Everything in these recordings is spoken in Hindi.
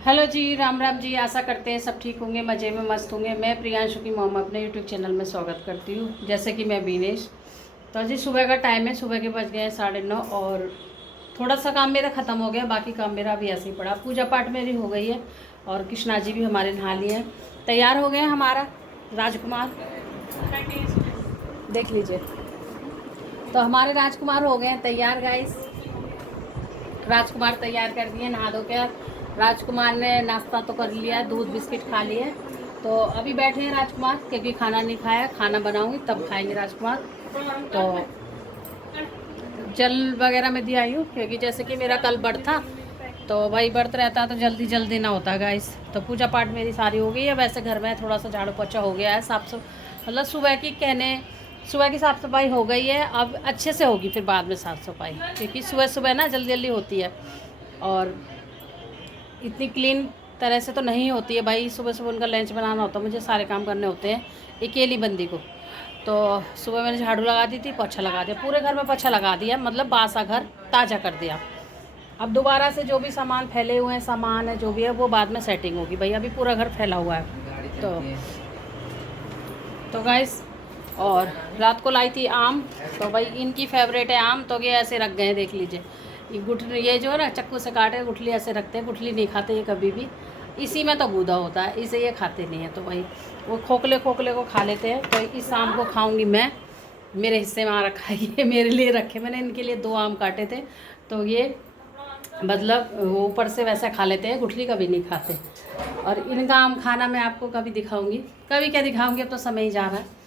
हेलो जी, राम राम जी। आशा करते हैं सब ठीक होंगे, मज़े में मस्त होंगे। मैं प्रियांशु की मॉम अपने यूट्यूब चैनल में स्वागत करती हूँ। जैसे कि मैं बीनेश। तो जी सुबह का टाइम है, सुबह के बज गए हैं 9:30 और थोड़ा सा काम मेरा ख़त्म हो गया, बाकी काम मेरा अभी ऐसे ही पड़ा। पूजा पाठ मेरी हो गई है और कृष्णा जी भी हमारे नहा लिए हैं, तैयार हो गए हैं। हमारा राजकुमार देख लीजिए, तो हमारे राजकुमार हो गए हैं तैयार गाइस। राजकुमार तैयार कर दिए नहा धो के। राजकुमार ने नाश्ता तो कर लिया, दूध बिस्किट खा लिए। तो अभी बैठे हैं राजकुमार, क्योंकि खाना नहीं खाया, खाना बनाऊंगी तब खाएंगे राजकुमार। तो जल वगैरह में दिया आई हूँ, क्योंकि जैसे कि मेरा कल व्रत था, तो भाई व्रत रहता तो जल्दी जल्दी ना होता गाइस। तो पूजा पाठ मेरी सारी हो गई है। वैसे घर में थोड़ा सा झाड़ू पोछा हो गया है, साफ मतलब सुबह की साफ़ सफाई हो गई है। अब अच्छे से होगी फिर बाद में साफ़ सफाई, क्योंकि सुबह सुबह ना जल्दी जल्दी होती है और इतनी क्लीन तरह से तो नहीं होती है भाई। सुबह सुबह उनका लंच बनाना होता है, मुझे सारे काम करने होते हैं अकेली बंदी को। तो सुबह मैंने झाड़ू लगा दी थी, पोछा लगा दिया, पूरे घर में पोछा लगा दिया, मतलब बासा घर ताज़ा कर दिया। अब दोबारा से जो भी सामान फैले हुए हैं, सामान है जो भी है, वो बाद में सेटिंग होगी भाई। अभी पूरा घर फैला हुआ है। तो गाइस, और रात को लाई थी आम, तो भाई इनकी फेवरेट है आम, तो ये ऐसे रख गए हैं, देख लीजिए। ये जो है ना, चक्कू से काटे, गुठली ऐसे रखते हैं, गुठली नहीं खाते ये कभी भी। इसी में तो गूदा होता है, इसे ये खाते नहीं है। तो भाई वो खोखले खोखले को खा लेते हैं। तो इस आम को खाऊंगी मैं, मेरे हिस्से में आ रखा है ये, मेरे लिए रखे। मैंने इनके लिए 2 आम काटे थे, तो ये मतलब वो ऊपर से वैसा खा लेते हैं, गुठली कभी नहीं खाते। और इनका आम खाना मैं आपको कभी दिखाऊंगी, कभी क्या दिखाऊंगी, अब तो समय ही जा रहा है।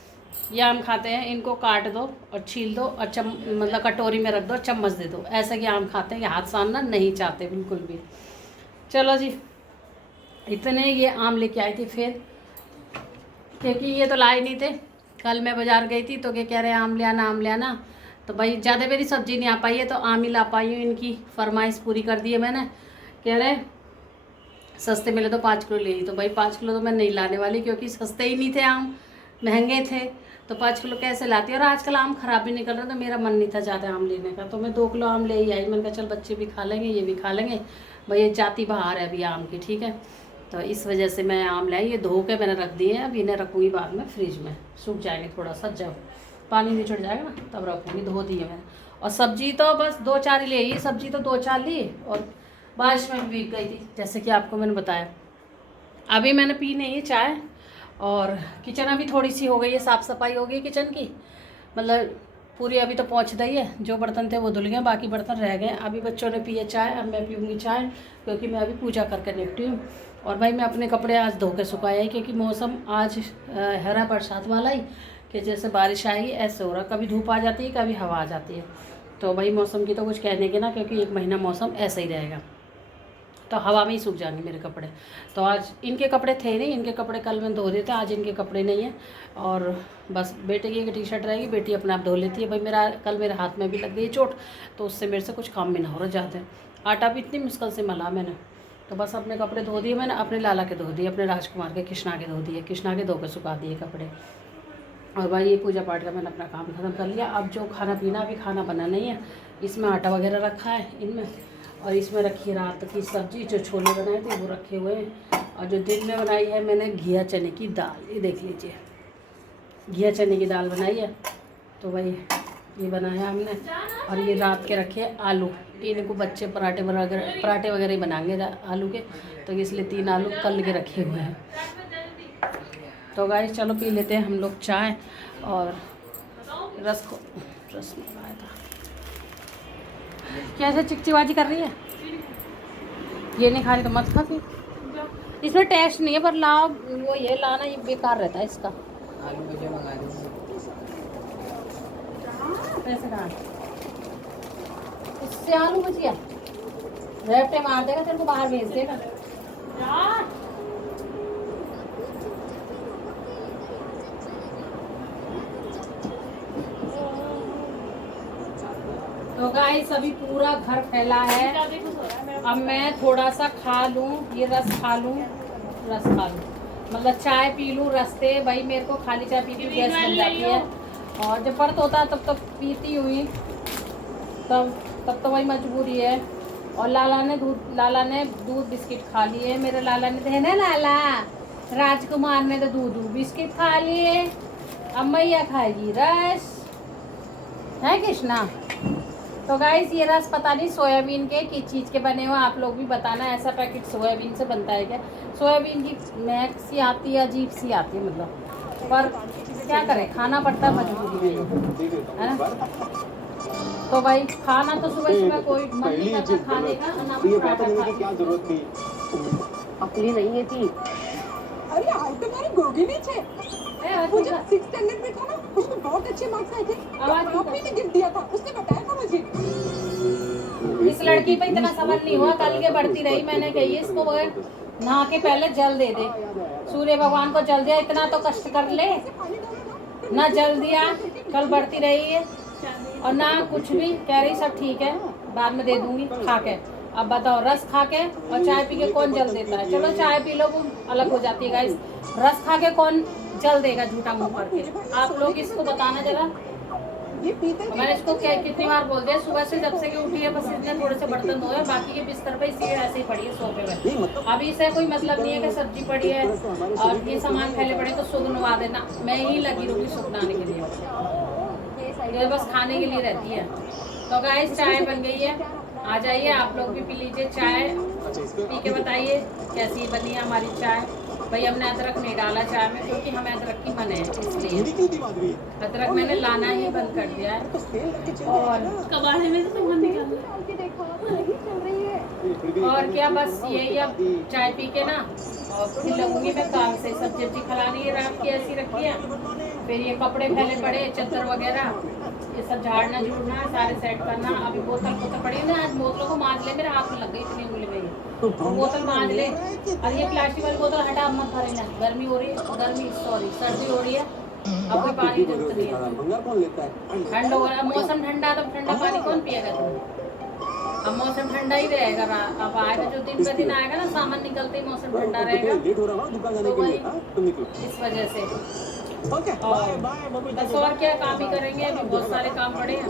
ये आम खाते हैं, इनको काट दो और छील दो और मतलब कटोरी में रख दो, चम्मच दे दो, ऐसा कि आम खाते हैं। ये हाथ सानना नहीं चाहते बिल्कुल भी। चलो जी, इतने ये आम लेके आई थी फिर, क्योंकि ये तो लाए नहीं थे। कल मैं बाज़ार गई थी, तो क्या कह रहे हैं, आम ले आना आम ले आना। तो भाई ज़्यादा मेरी सब्ज़ी नहीं आ पाई है, तो आम ही ला पाई हूँ। इनकी फरमाइश पूरी कर दी है मैंने। कह रहे सस्ते मिले तो 5 किलो ले ली। तो भाई 5 किलो तो मैं नहीं लाने वाली, क्योंकि सस्ते ही नहीं थे आम, महंगे थे। तो 5 किलो कैसे लाती। और आजकल आम ख़राब भी निकल रहा, तो मेरा मन नहीं था ज़्यादा आम लेने का, तो मैं 2 किलो आम ले ही आई। मैंने कहा चल बच्चे भी खा लेंगे, ये भी खा लेंगे भाई, ये जाती बाहर है अभी आम की, ठीक है। तो इस वजह से मैं आम लाई। ये धो के मैंने रख दिए हैं, अब इन्हें रखूँगी बाद में फ्रिज में, सूख जाएंगे थोड़ा सा, जब पानी निचड़ जाएगा ना तब रखूँगी। धो दिए मैंने। और सब्जी तो बस 2-4 ही ली, सब्जी तो 2-4 ली, और बारिश में भी भीग गई थी, जैसे कि आपको मैंने बताया। अभी मैंने पी नहीं है चाय, और किचन अभी थोड़ी सी हो गई है, साफ़ सफाई हो गई किचन की, मतलब पूरी अभी तो पहुँच गई है। जो बर्तन थे वो धुल गए, बाकी बर्तन रह गए। अभी बच्चों ने पिए चाय, अब मैं पीऊँगी चाय, क्योंकि मैं अभी पूजा करके निपटी हूँ। और भाई मैं अपने कपड़े आज धो के सुखाया ही, क्योंकि मौसम आज हरा बरसात वाला ही, कि जैसे बारिश आएगी ऐसे हो रहा, कभी धूप आ जाती है, कभी हवा आ जाती है। तो भाई मौसम की तो कुछ कहने के ना, क्योंकि 1 महीना मौसम ऐसा ही रहेगा, तो हवा में ही सूख जाएंगे मेरे कपड़े। तो आज इनके कपड़े थे नहीं, इनके कपड़े कल मैं धो देते, आज इनके कपड़े नहीं हैं। और बस बेटे की एक टी शर्ट रहेगी, बेटी अपने आप धो लेती है भाई। कल मेरे हाथ में भी लग गई चोट, तो उससे मेरे से कुछ काम भी ना हो रहा जाते। आटा भी इतनी मुश्किल से मला मैंने, तो बस अपने कपड़े धो दिए मैंने, अपने लाला के धो दिए, अपने राजकुमार के, कृष्णा के धो दिए, कृष्णा के धो के सुखा दिए कपड़े। और भाई ये पूजा पाठ का मैंने अपना काम ख़त्म कर लिया। अब जो खाना पीना, अभी खाना बना नहीं है, इसमें आटा वगैरह रखा है इनमें, और इसमें रखी रात की सब्ज़ी, जो छोले बनाए थे वो रखे हुए हैं। और जो दिन में बनाई है मैंने घिया चने की दाल, ये देख लीजिए, घिया चने की दाल बनाई है। तो भाई ये बनाया हमने। और ये रात के रखे आलू, इनको बच्चे पराठे वगैरह ही बनाएंगे आलू के, तो इसलिए 3 आलू तल के रखे हुए हैं। तो गाइस चलो पी लेते हैं हम लोग चाय। और रस मंगाया था। कैसे चिकचिबाजी कर रही है, ये नहीं खा रही तो मत खा फिर। इसमें टेस्ट नहीं है, पर लाओ वो ये लाना, ये बेकार रहता है इसका। आलू मुझे मंगा दीजिए। पैसे कहाँ, इससे आलू भुजिया रेपटे मार देगा, तेरे को बाहर भेज देगा। तो गाइस अभी पूरा घर फैला है। अब मैं थोड़ा सा खा लूँ, ये रस खा लूँ, मतलब चाय पी लूँ रस्ते। भाई मेरे को खाली चाय पी के गैस बन जाती है, और जब व्रत होता है तब पीती हुई, तब तो भाई मजबूरी है। और लाला ने दूध बिस्किट खा लिए मेरे लाला ने, है ना लाला। राजकुमार ने तो दूध बिस्किट खा लिए। अब मैया खाएगी रस, है कृष्णा। तो गाइस ये रस पता नहीं सोयाबीन के किस चीज़ के बने हुए, आप लोग भी बताना। ऐसा पैकेट सोयाबीन से बनता है क्या? सोयाबीन की महक सी आती है, अजीब सी आती है मतलब, पर क्या करें, खाना पड़ता है मजबूरी में, है ना। तो भाई खाना तो सुबह सुबह कोई मन नहीं करता खाने का, ना पराठा खाने क्या जरूरत थी? अपनी नहीं है थी। अरे आज तो मेरी गोगी नहीं थे। वो जब 6th स्टैंडर्ड में था ना, उसमें बहुत अच्छे मार्क्स आए थे। आवाज तो आपने भी गिफ्ट दिया था, उसने बताया था मुझे। इस लड़की पे इतना सबर नहीं हुआ, कल के बढ़ती रही। मैंने कही इसको नहा के पहले जल दे दे, सूर्य भगवान को जल दिया, इतना तो कष्ट कर ले ना, जल दिया। कल बढ़ती रही है और ना कुछ भी कह रही, सब ठीक है बाद में दे दूंगी खा के। अब बताओ, रस खा के और चाय पी के कौन जल देता है? चलो चाय पी लो, वो अलग हो जाती है गाइस, रस खा के कौन जल देगा झूठा मुंह करके? आप लोग इसको बताना जरा। ये पीते थे। मैंने इसको क्या कितनी बार बोल दिया, सुबह से जब से कि उठी है बस इसने थोड़े से बर्तन धोए, बाकी के बिस्तर पे इसी ऐसे ही पड़ी है सोफे में। अभी इसे कोई मतलब नहीं है कि सब्जी पड़ी है और ये सामान फैले पड़े तो सुगनवा देना, मैं ही लगी रहूँगी सुगनाने के लिए, ये बस खाने के लिए रहती है। तो गाइस चाय बन गई है, आ जाइए आप लोग भी पी लीजिए चाय, पी के बताइए कैसी बनी है हमारी चाय। भाई हमने अदरक नहीं डाला चाय में क्योंकि हमें अदरक की मन है, इसलिए अदरक मैंने लाना ही बंद कर दिया है। और कबाड़े में तो मन और क्या, बस यही। अब चाय पी के ना और फिर लगूंगी मैं काम से, सब्जी खिलानी है रात की ऐसी रखी है। फिर ये कपड़े फैले पड़े, चादर वगैरह, ये सब झाड़ना झूड़ना सारे सेट करना। अभी बोतल पड़ी ना, आज बोतलों को मांज ले, मेरे हाथ में लग गई इतनी उंगली में, ये बोतल मांज ले। और ये प्लास्टिक वाली बोतल हटा मत भरे ना, गर्मी हो रही है, सर्दी हो रही है, अब कोई पानी की जरूरत नहीं है। ठंड हो रहा है, मौसम ठंडा, तो ठंडा पानी कौन पिएगा तुम? अब मौसम ठंडा ही रहेगा, अब आएगा जो दिन पे दिन आएगा ना, सामान निकलते ही मौसम ठंडा रहेगा, तो वही इस वजह से। और बस और क्या काम ही करेंगे, अभी बहुत सारे काम पड़े हैं।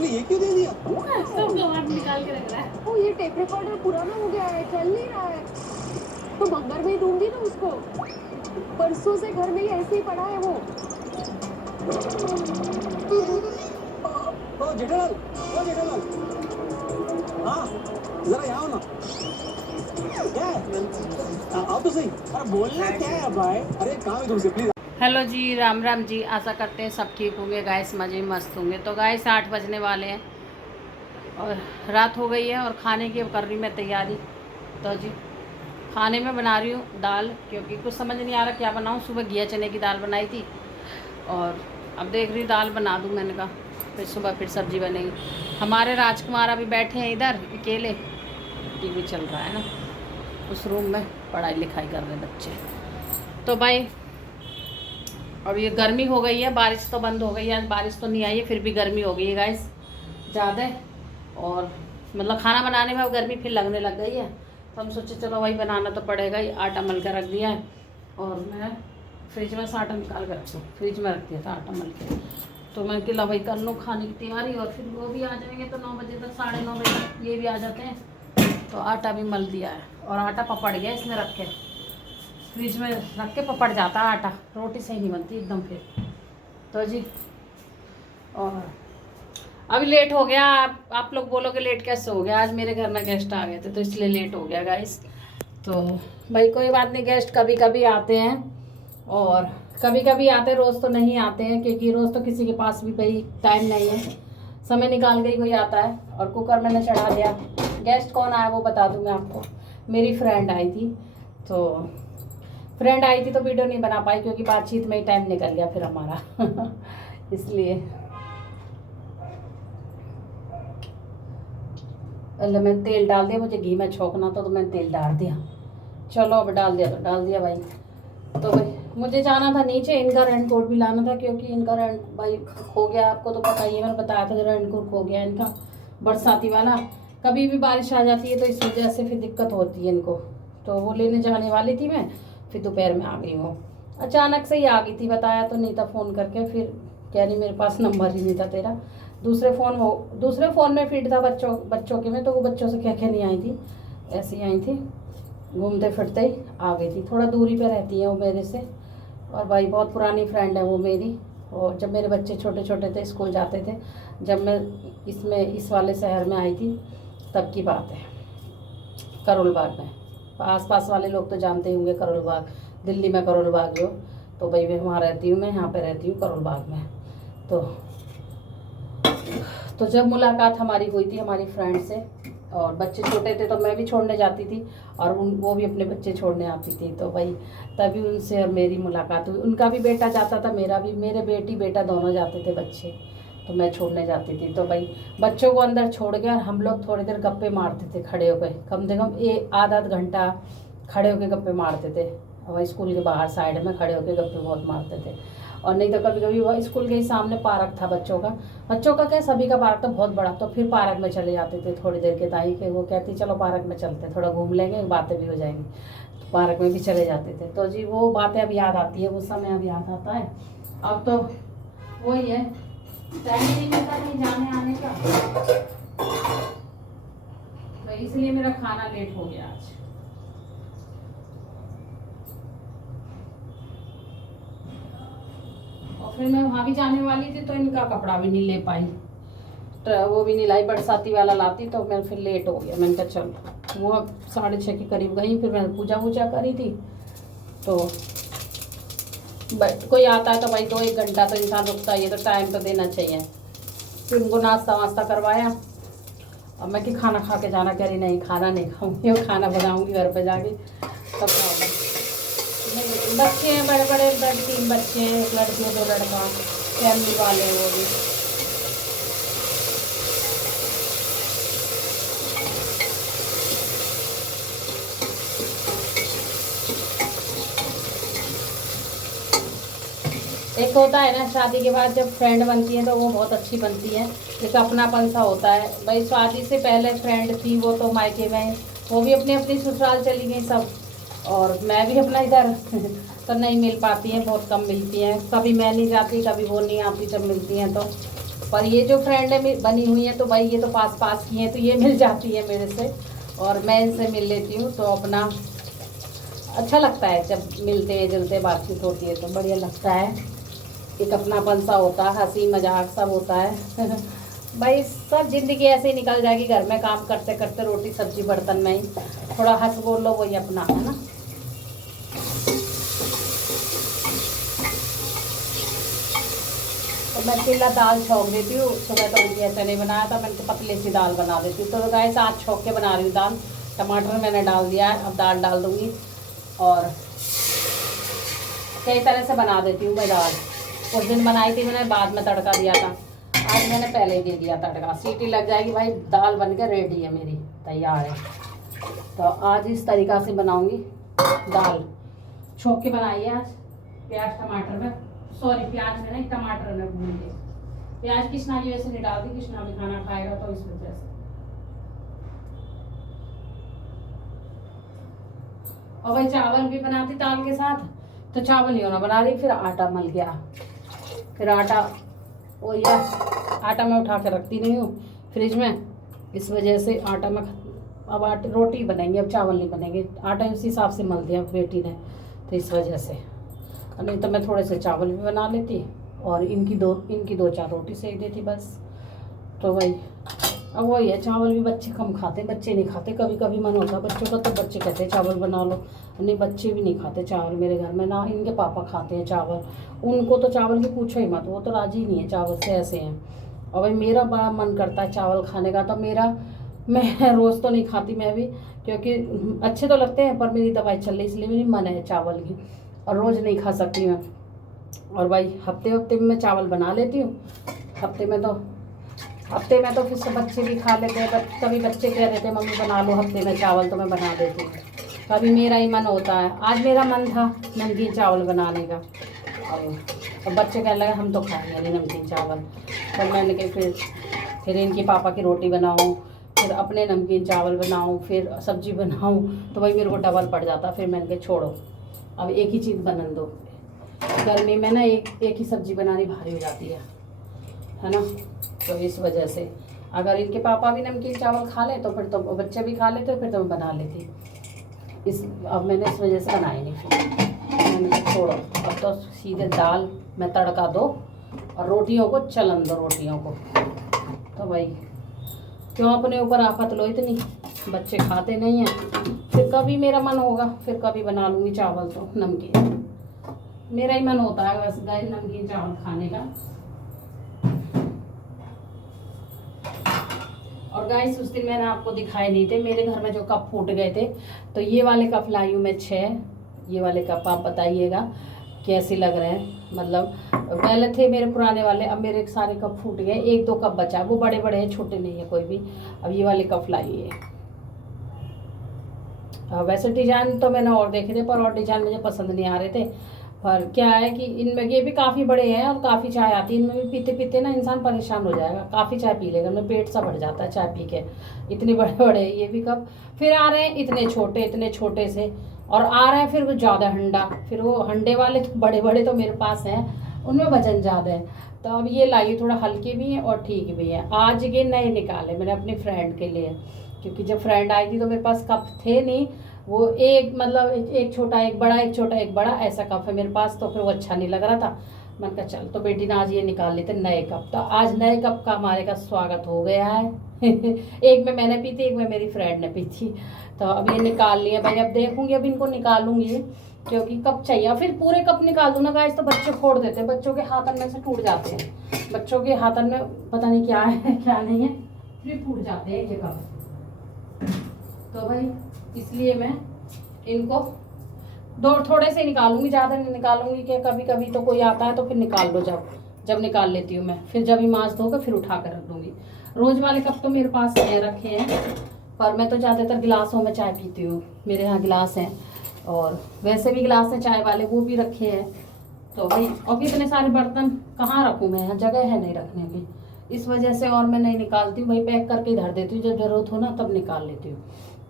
ये क्यों दे दिया? सब कबाड़ निकाल के रख रहा है। ओ ये टेप रिकॉर्डर पुराना हो गया है, चल नहीं रहा है। तो बंगर में ही दूंगी ना उसको, परसों से घर में ही ऐसे ही पड़ा है वो। ओ जेठालाल, हाँ जरा यहाँ आओ ना। क्या है? आओ तो सही। अरे बोलना क्या है भाई? अरे काम है तुमसे, प्लीज। हेलो जी, राम राम जी, आशा करते हैं सब ठीक होंगे गाइस, मज़े मस्त होंगे। तो गाइस 8 बजने वाले हैं और रात हो गई है और खाने की कर रही मैं तैयारी। तो जी खाने में बना रही हूँ दाल, क्योंकि कुछ समझ नहीं आ रहा क्या बनाऊँ। सुबह घिया चने की दाल बनाई थी और अब देख रही दाल बना दूँ, मैंने कहा फिर सुबह फिर सब्ज़ी बनेगी। हमारे राजकुमार अभी बैठे हैं इधर अकेले, टीवी चल रहा है ना, उस रूम में पढ़ाई लिखाई कर रहे बच्चे। तो भाई अब ये गर्मी हो गई है, बारिश तो बंद हो गई है, बारिश तो नहीं आई है, फिर भी गर्मी हो गई है गाइस ज़्यादा। और मतलब खाना बनाने में अब गर्मी फिर लगने लग गई है, तो हम सोचे चलो भाई बनाना तो पड़ेगा ही। आटा मल कर रख दिया है और मैं फ्रिज में से आटा निकाल कर रखूँ, फ्रिज में रख दिया था आटा मल के। तो मैं कि ला भाई कर लूँ खाने की तैयारी, और फिर वो भी आ जाएंगे तो 9 बजे तक, 9:30 बजे तक ये भी आ जाते हैं। तो आटा भी मल दिया है और आटा पपड़ गया इसमें रख के, फ्रिज में रख के पपड़ जाता है आटा, रोटी सही नहीं बनती एकदम फिर। तो जी और अभी लेट हो गया, आप लोग बोलोगे लेट कैसे हो गया? आज मेरे घर में गेस्ट आ गए थे तो इसलिए लेट हो गया गाइस। तो भाई कोई बात नहीं, गेस्ट कभी कभी आते हैं और कभी कभी आते, रोज़ तो नहीं आते हैं, क्योंकि रोज़ तो किसी के पास भी भाई टाइम नहीं है, समय निकाल के ही कोई आता है। और कुकर मैंने चढ़ा दिया। गेस्ट कौन आया वो बता दूँ मैं आपको, मेरी फ्रेंड आई थी। तो फ्रेंड आई थी तो वीडियो नहीं बना पाई क्योंकि बातचीत में ही टाइम निकल गया फिर हमारा इसलिए। पहले मैं तेल डाल दिया, मुझे घी में छोंकना था तो मैंने तेल डाल दिया। चलो अब डाल दिया तो डाल दिया भाई। तो भाई मुझे जाना था नीचे, इनका रेनकोट कोट भी लाना था क्योंकि इनका रेंट भाई खो गया, आपको तो पता ही है, मैंने बताया था रेनकोट कोट खो गया इनका, बरसाती वाला। कभी भी बारिश आ जाती है तो इस वजह से फिर दिक्कत होती है इनको। तो वो लेने जाने वाली थी मैं, फिर दोपहर में आ गई हूँ, अचानक से ही आ गई थी, बताया तो नहीं था फ़ोन करके। फिर कह रही मेरे पास नंबर ही नहीं था तेरा, दूसरे फ़ोन में फीड था बच्चों के में, तो वो बच्चों से कह नहीं आई थी, ऐसे ही आई थी, घूमते फिरते ही आ गई थी। थोड़ा दूरी पे रहती है वो मेरे से, और भाई बहुत पुरानी फ्रेंड है वो मेरी। और जब मेरे बच्चे छोटे छोटे थे, स्कूल जाते थे, जब मैं इस वाले शहर में आई थी तब की बात है, करोल बाग में। आसपास वाले लोग तो जानते ही होंगे करोल बाग, दिल्ली में करोल बाग जो, तो भाई मैं वहाँ रहती हूँ, मैं यहाँ पे रहती हूँ करोल बाग में। तो जब मुलाकात हमारी हुई थी हमारी फ्रेंड से, और बच्चे छोटे थे तो मैं भी छोड़ने जाती थी, और वो भी अपने बच्चे छोड़ने आती थी, तो भाई तभी उनसे और मेरी मुलाकात हुई। उनका भी बेटा जाता था, मेरा भी, मेरे बेटी बेटा दोनों जाते थे बच्चे, तो मैं छोड़ने जाती थी। तो भाई बच्चों को अंदर छोड़ के और हम लोग थोड़ी देर गप्पे मारते थे खड़े होकर, कम से कम आधा घंटा खड़े होकर गप्पे मारते थे। वही स्कूल के बाहर साइड में खड़े होकर गप्पे बहुत मारते थे। और नहीं तो कभी कभी वह स्कूल के ही सामने पार्क था बच्चों का क्या, सभी का पार्क था बहुत बड़ा, तो फिर पार्क में चले जाते थे थोड़ी देर के ताई के। वो कहती चलो पार्क में चलते, थोड़ा घूम लेंगे, बातें भी हो जाएंगी, तो पार्क में भी चले जाते थे। तो जी वो बातें अब याद आती है, वो समय अब याद आता है। अब तो वही है, टाइम नहीं मिलता कहीं जाने आने का, तो इसलिए मेरा खाना लेट हो गया आज। और फिर मैं वहाँ भी जाने वाली थी, तो इनका कपड़ा भी नहीं ले पाई, तो वो भी नहीं लाई, बरसाती वाला लाती, तो मैं फिर लेट हो गया। मैंने कहा चल, वो 6:30 के करीब गई, फिर मैंने पूजा वूजा करी थी। तो कोई आता है तो भाई 2-1 घंटा तो इंसान रुकता ही है, तो टाइम तो देना चाहिए। फिर उनको नाश्ता वास्ता करवाया, अब मैं कि खाना खा के जाना, कह रही नहीं खाना नहीं खाऊंगी, वो खाना बनाऊंगी घर पे जाके तब खाऊंगी। बच्चे हैं बड़े बड़े, 3 बच्चे हैं, 1 लड़की 2 लड़का, फैमिली वाले हैं वो भी। एक होता है ना शादी के बाद जब फ्रेंड बनती है तो वो बहुत अच्छी बनती है, एक अपनापन सा होता है। भाई शादी से पहले फ्रेंड थी वो तो मायके में, वो भी अपनी अपनी ससुराल चली गई सब, और मैं भी अपना इधर तो नहीं मिल पाती हैं, बहुत कम मिलती हैं। कभी मैं नहीं जाती, कभी वो नहीं आती जब मिलती हैं तो। पर ये जो फ्रेंड है बनी हुई है, तो भाई ये तो पास की हैं, तो ये मिल जाती है मेरे से, और मैं इनसे मिल लेती हूँ, तो अपना अच्छा लगता है जब मिलते हैं जुलते बातचीत होती है, तो बढ़िया लगता है। एक अपनापन सा होता है, हंसी मजाक सब होता है भाई सब ज़िंदगी ऐसे ही निकल जाएगी, घर में काम करते करते, रोटी सब्जी बर्तन में ही, थोड़ा हंस बोल लो, वही अपना है ना। तो मैं पीला दाल छौंक देती हूँ, सुबह तो उनकी ऐसे नहीं बनाया था, मैंने तो पतली सी दाल बना देती हूँ। तो गाइस आज छौंक के बना रही हूँ दाल, टमाटर मैंने डाल दिया है, अब दाल डाल दूँगी, और कई तरह से बना देती हूँ मैं दाल। उस दिन बनाई थी मैंने, बाद में तड़का दिया था, आज मैंने पहले ही दे दिया तड़का। सीटी लग जाएगी भाई, दाल बनकर रेडी है मेरी, तैयार है। तो आज इस तरीक़ा से बनाऊंगी दाल, छौंक के बनाई है आज, प्याज टमाटर में, सॉरी प्याज में नहीं टमाटर में भून के। प्याज कृष्णा की वजह से नहीं डालती, कृष्णा भी खाना खाएगा तो इस वजह से। और भाई चावल भी बनाती दाल के साथ, तो चावल नहीं होना बना रही, फिर आटा मल गया, फिर आटा वो या आटा मैं उठा के रखती नहीं हूँ फ्रिज में, इस वजह से आटा में अब रोटी बनेंगे, अब चावल नहीं बनेंगे। आटा उसी हिसाब से मल दिया बेटी ने, तो इस वजह से, नहीं तो मैं थोड़े से चावल भी बना लेती, और इनकी 2-4 रोटी सेक देती बस। तो भाई अब वही है, चावल भी बच्चे कम खाते, बच्चे नहीं खाते, कभी कभी मन होता बच्चों का, तो बच्चे कहते हैं चावल बना लो, नहीं बच्चे भी नहीं खाते चावल मेरे घर में, ना इनके पापा खाते हैं चावल, उनको तो चावल की पूछो ही मत, वो तो राजी नहीं है चावल से, ऐसे हैं। और भाई मेरा बड़ा मन करता है चावल खाने का, तो मैं रोज़ तो नहीं खाती मैं भी, क्योंकि अच्छे तो लगते हैं, पर मेरी दवाई चल रही इसलिए मेरी मन है चावल की, और रोज़ नहीं खा सकती मैं। और भाई हफ्ते में मैं चावल बना लेती हूँ, हफ्ते में तो फिर से बच्चे भी खा लेते हैं। कभी बच्चे कह रहे थे मम्मी बना लो हफ्ते में चावल, तो मैं बना देती हूँ। कभी मेरा ही मन होता है, आज मेरा मन था नमकीन चावल बनाने का, और बच्चे कहने लगे हम तो खाएंगे नहीं नमकीन चावल, तो मैंने कहा फिर इनके पापा की रोटी बनाऊँ, फिर अपने नमकीन चावल बनाऊँ, फिर सब्जी बनाऊँ, तो भाई मेरे को डबल पड़ जाता। फिर मैंने कहा छोड़ो, अब एक ही चीज़ बनन दो, गर्मी में ना एक ही सब्जी बनानी भारी हो जाती है। है ना। तो इस वजह से अगर इनके पापा भी नमकीन चावल खा ले तो फिर तो बच्चे भी खा लेते, फिर तो मैं बना लेती। अब मैंने इस वजह से बनाई नहीं, फिर मैंने छोड़ो। अब तो सीधे दाल में तड़का दो और रोटियों को चलन दो, रोटियों को। तो भाई क्यों अपने ऊपर आफत लो इतनी, बच्चे खाते नहीं हैं। फिर कभी मेरा मन होगा, फिर कभी बना लूँगी चावल, तो नमकीन मेरा ही मन होता है वैसे गाइस नमकीन चावल खाने का। और गाइस उस दिन मैंने आपको दिखाए नहीं थे, मेरे घर में जो कप फूट गए थे, तो ये वाले कप लाई हूँ मैं 6। ये वाले कप आप बताइएगा कैसे लग रहे हैं। मतलब पहले थे मेरे पुराने वाले, अब मेरे सारे कप फूट गए, 1-2 कप बचा, वो बड़े बड़े हैं, छोटे नहीं है कोई भी। अब ये वाले कप लाई है। वैसे डिजाइन तो मैंने और देखे थे, पर और डिजाइन मुझे पसंद नहीं आ रहे थे। पर क्या है कि इनमें ये भी काफ़ी बड़े हैं और काफ़ी चाय आती है इनमें भी। पीते पीते ना इंसान परेशान हो जाएगा, काफ़ी चाय पी लेगा, मेरा पेट सा भर जाता है चाय पी के। इतने बड़े बड़े ये भी कप, फिर आ रहे हैं इतने छोटे से, और आ रहे हैं फिर वो ज़्यादा हंडा। फिर वो हंडे वाले तो बड़े बड़े तो मेरे पास हैं, उनमें वजन ज़्यादा है। तो अब ये लाई थोड़ा हल्के भी हैं और ठीक भी हैं। आज ये नए निकाले मैंने अपनी फ्रेंड के लिए, क्योंकि जब फ्रेंड आई थी तो मेरे पास कप थे नहीं। वो एक मतलब एक छोटा एक बड़ा, एक छोटा एक बड़ा, ऐसा कप है मेरे पास। तो फिर वो अच्छा नहीं लग रहा था, मैंने कहा चल, तो बेटी ने आज ये निकाल लेते नए कप। तो आज नए कप का हमारे का स्वागत हो गया है। एक में मैंने पी थी, एक में मेरी फ्रेंड ने पी थी। तो अब ये निकाल लिए भाई। अब देखूंगी, अब इनको निकालूंगी, क्योंकि कप चाहिए। फिर पूरे कप निकाल दूँ ना गाइस तो बच्चे फोड़ देते हैं, बच्चों के हाथन में से टूट जाते हैं। बच्चों के हाथन में पता नहीं क्या है क्या नहीं है, फिर टूट जाते हैं ये कप। तो भाई इसलिए मैं इनको थोड़े से निकालूंगी, ज़्यादा नहीं निकालूंगी कि कभी कभी तो कोई आता है तो फिर निकाल लो। जब निकाल लेती हूँ मैं, फिर जब ही मांस धोकर फिर उठा कर रख दूँगी। रोज़ वाले कप तो मेरे पास रखे हैं, पर मैं तो ज़्यादातर गिलासों में चाय पीती हूँ। मेरे यहाँ गिलास हैं और वैसे भी गिलास हैं चाय वाले, वो भी रखे हैं। तो भाई अब इतने सारे बर्तन कहाँ रखूँ मैं, यहाँ जगह है नहीं रखने की, इस वजह से और मैं नहीं निकालती हूँ भाई। पैक करके धर देती हूँ, जब ज़रूरत हो ना तब निकाल लेती हूँ।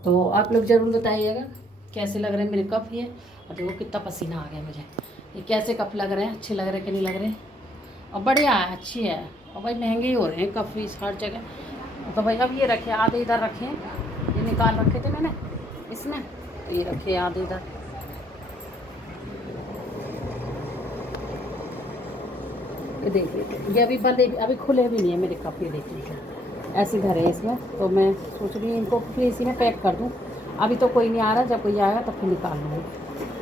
तो आप लोग ज़रूर बताइएगा कैसे लग रहे हैं मेरे कप ये। और देखो कितना पसीना आ गया मुझे। ये कैसे कप लग रहे हैं, अच्छे लग रहे हैं कि नहीं लग रहे? और बढ़िया है, अच्छी है। और भाई महंगे ही हो रहे हैं कप इस हर जगह। तो भाई अब ये रखे, आधे इधर रखे, ये निकाल रखे थे मैंने इसमें, तो ये रखे आधे इधर। ये देखिए, ये अभी बंद, अभी खुले भी नहीं है मेरे कप, ये देख लीजिए ऐसे धरे इसमें। तो मैं सोच रही हूँ इनको फिर इसी में पैक कर दूँ। अभी तो कोई नहीं आ रहा, जब कोई आएगा तब फिर निकाल लूँगी,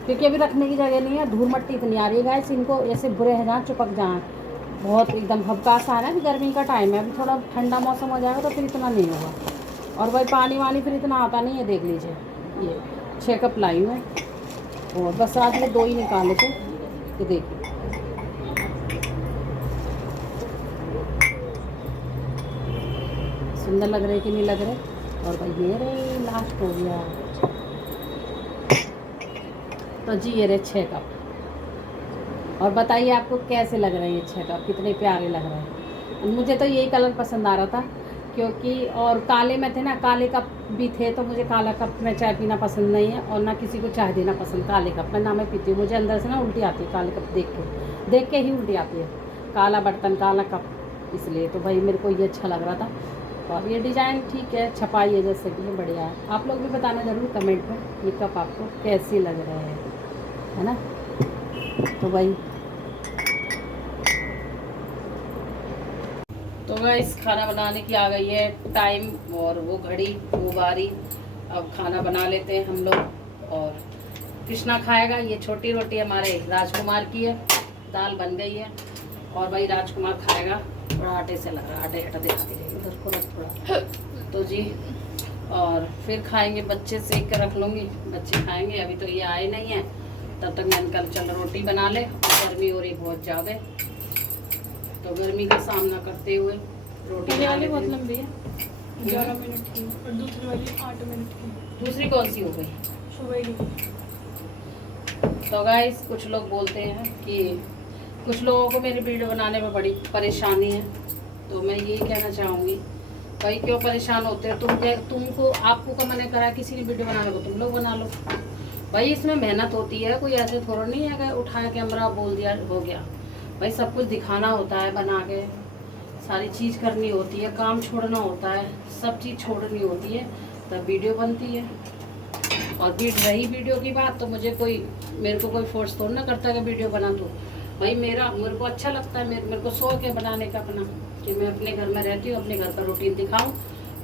क्योंकि अभी रखने की जगह नहीं है। धूल मट्टी इतनी आ रही है गाइस, इनको ऐसे बुरे हैं जहाँ चिपक जाएँ, बहुत एकदम हबकास आ रहा है। गर्मी का टाइम है, अभी थोड़ा ठंडा मौसम हो जाएगा तो फिर इतना नहीं होगा। और भाई पानी वानी फिर इतना आता नहीं है। देख लीजिए ये 6 कप लाई हूँ और बस आज में 2 ही निकाले थे। तो देखिए सुंदर लग रहे कि नहीं लग रहे। और भाई ये रे लास्ट हो गया। तो जी ये रहे 6 कप। और बताइए आपको कैसे लग रहे हैं ये 6 कप, कितने प्यारे लग रहे हैं। मुझे तो यही कलर पसंद आ रहा था, क्योंकि और काले में थे ना, काले कप भी थे। तो मुझे काला कप में चाय पीना पसंद नहीं है, और ना किसी को चाय देना पसंद काले कप में, ना मैं पीती हूँ। मुझे अंदर से ना उल्टी आती है काले कप देख के ही उल्टी आती है। काला बर्तन काला कप, इसलिए तो भाई मेरे को ये अच्छा लग रहा था। और ये डिज़ाइन ठीक है, छपाई है जैसे कि ये बढ़िया है। आप लोग भी बताना ज़रूर कमेंट में ये कप आपको कैसे लग रहे हैं, है ना। तो भाई तो गाइस खाना बनाने की आ गई है टाइम, और वो घड़ी वो बारी। अब खाना बना लेते हैं हम लोग। और कृष्णा खाएगा। ये छोटी रोटी हमारे राजकुमार की है, दाल बन गई है। और भाई राजकुमार खाएगा, थोड़ा आटे से लग रहा है, आटे हटा दिखाती रहेगी उधर थोड़ा। तो जी और फिर खाएंगे, बच्चे सेक कर रख लूँगी, बच्चे खाएंगे। अभी तो ये आए नहीं हैं, तब तक मैंने कल चल रोटी बना ले। गर्मी हो रही बहुत ज़्यादा, तो गर्मी का सामना करते हुए रोटी वाली बहुत लंबी है, 11 मिनट की, और दूसरी वाली 8 मिनट की। दूसरी कौन सी हो गई? सुबह की। तो गाइस कुछ लोग बोलते हैं कि कुछ लोगों को मेरी वीडियो बनाने में बड़ी परेशानी है। तो मैं ये कहना चाहूँगी, भाई क्यों परेशान होते हो तुमको आपको का मैंने करा किसी ने वीडियो बनाने को, तुम लोग बना लो। भाई इसमें मेहनत होती है, कोई ऐसे थोड़ा नहीं है कि उठाया कैमरा बोल दिया हो गया। भाई सब कुछ दिखाना होता है, बना के सारी चीज़ करनी होती है, काम छोड़ना होता है, सब चीज़ छोड़नी होती है, तब वीडियो बनती है। और रही वीडियो की बात, तो मेरे को कोई फोर्स थोड़ा ना करता है कि वीडियो बना दो। भाई मेरे को अच्छा लगता है, मेरे को शौक है बनाने का अपना, कि मैं अपने घर में रहती हूँ, अपने घर का रूटीन दिखाऊँ।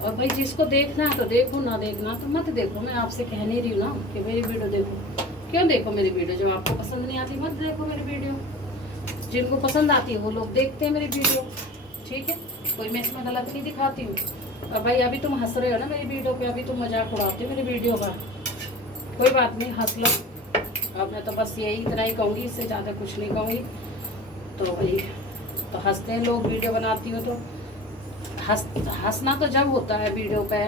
और भाई जिसको देखना है तो देखो, ना देखना तो मत देखो। मैं आपसे कह नहीं रही हूँ ना कि मेरी वीडियो देखो। क्यों देखो मेरी वीडियो? जब आपको पसंद नहीं आती मत देखो मेरी वीडियो। जिनको पसंद आती है वो लोग देखते हैं मेरी वीडियो, ठीक है। कोई मैं इसमें गलत नहीं दिखाती हूँ। और भाई अभी तुम हंस रहे हो ना मेरी वीडियो पे, अभी तुम मजाक उड़ाते हो मेरी वीडियो का, कोई बात नहीं, हंस लो। अब मैं तो बस यही इतना ही कहूँगी, इससे ज़्यादा कुछ नहीं कहूँगी। तो भाई तो हंसते हैं लोग, वीडियो बनाती हो तो हंसना तो जब होता है वीडियो पे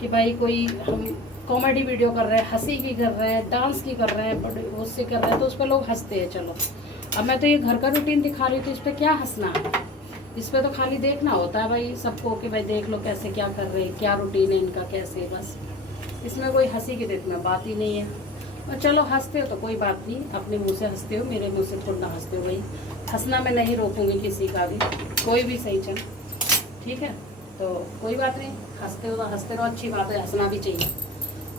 कि भाई कोई हम कॉमेडी वीडियो कर रहे हैं, हंसी की कर रहे हैं, डांस की कर रहे हैं, बड़े उससे कर रहे हैं, तो उस पर लोग हंसते हैं। चलो अब मैं तो ये घर का रूटीन दिखा रही हूँ, तो इस पर क्या हंसना है? इस पर तो खाली देखना होता है भाई सबको कि भाई देख लो कैसे क्या कर रहे हैं, क्या रूटीन है इनका, कैसे, बस इसमें कोई हंसी की देखना बात ही नहीं है। और चलो हंसते हो तो कोई बात नहीं, अपने मुंह से हंसते हो, मेरे मुंह से थोड़ा ना हंसते हो। भाई हंसना मैं नहीं रोकूंगी किसी का भी, कोई भी सही चल, ठीक है। तो कोई बात नहीं, हंसते हो तो हंसते रहो, अच्छी बात है, हंसना भी चाहिए,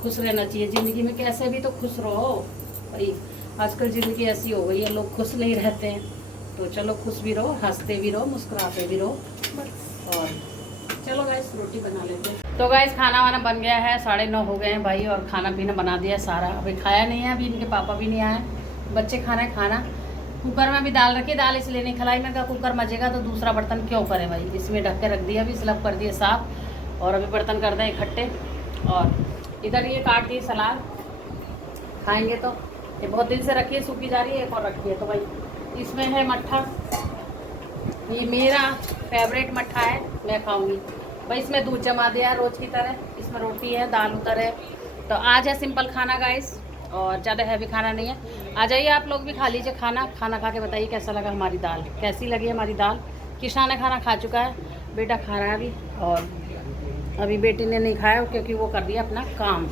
खुश रहना चाहिए ज़िंदगी में, कैसे भी तो खुश रहो भाई। आजकल ज़िंदगी ऐसी हो गई है, लोग खुश नहीं रहते हैं, तो चलो खुश भी रहो, हंसते भी रहो, मुस्कुराते भी रहो बस। और चलो गाइस रोटी बना लेते हैं। तो गाइस खाना वाना बन गया है, 9:30 हो गए हैं भाई, और खाना पीना बना दिया सारा। अभी खाया नहीं है, अभी इनके पापा भी नहीं आए, बच्चे खाना है खाना। कुकर में भी दाल रखी, दाल इसलिए नहीं खिलाई, मैं कहा कुकर मजेगा तो दूसरा बर्तन क्यों करें भाई, इसमें ढक के रख दिया, अभी स्लब कर दिए साफ, और अभी बर्तन कर दें इकट्ठे। और इधर ये काट दी सलाद, खाएंगे तो ये बहुत दिन से रखी है, सूखी जा रही है, एक और रखी है। तो भाई इसमें है मट्ठा, ये मेरा फेवरेट मट्ठा है, मैं खाऊंगी भाई। इसमें दूध जमा दिया है रोज़ की तरह, इसमें रोटी है, दाल उतर है। तो आज है सिंपल खाना गाइस, और ज़्यादा हैवी खाना नहीं है। आ जाइए आप लोग भी खा लीजिए खाना, खाना खा के बताइए कैसा लगा हमारी दाल, कैसी लगी हमारी दाल। किशा ने खाना खा चुका है, बेटा खा रहा है अभी, और अभी बेटी ने नहीं खाया क्योंकि वो कर दिया अपना काम,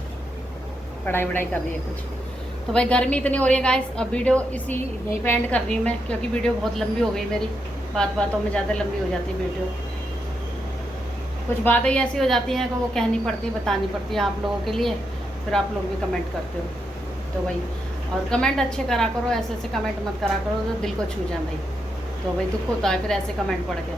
पढ़ाई वढ़ाई कर रही है कुछ। तो भाई गर्मी इतनी हो रही है गाइस, अब वीडियो इसी यहीं पे एंड कर रही हूँ मैं, क्योंकि वीडियो बहुत लंबी हो गई मेरी, बातों में ज़्यादा लंबी हो जाती है वीडियो। कुछ बातें ही ऐसी हो जाती हैं कि वो कहनी पड़ती है, बतानी पड़ती है आप लोगों के लिए, फिर आप लोग भी कमेंट करते हो। तो भाई और कमेंट अच्छे करा करो, ऐसे ऐसे कमेंट मत करा करो जो दिल को छू जाए भाई। तो भाई दुख होता है फिर ऐसे कमेंट पढ़ के।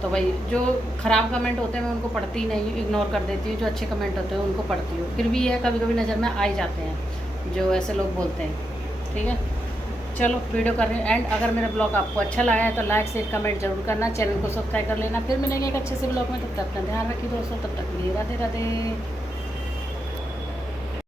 तो भाई जो ख़राब कमेंट होते हैं मैं उनको पढ़ती नहीं, इग्नोर कर देती हूँ। जो अच्छे कमेंट होते हैं उनको पढ़ती हूँ। फिर भी ये कभी कभी नज़र में आ ही जाते हैं जो ऐसे लोग बोलते हैं, ठीक है। चलो वीडियो कर रहे हैं एंड। अगर मेरा ब्लॉग आपको अच्छा लगा है तो लाइक शेयर कमेंट जरूर करना, चैनल को सब्सक्राइब कर लेना। फिर मिलेंगे एक अच्छे से ब्लॉग में, तब तक का ध्यान रखिए दोस्तों, तब तक के लिए राधे राधे।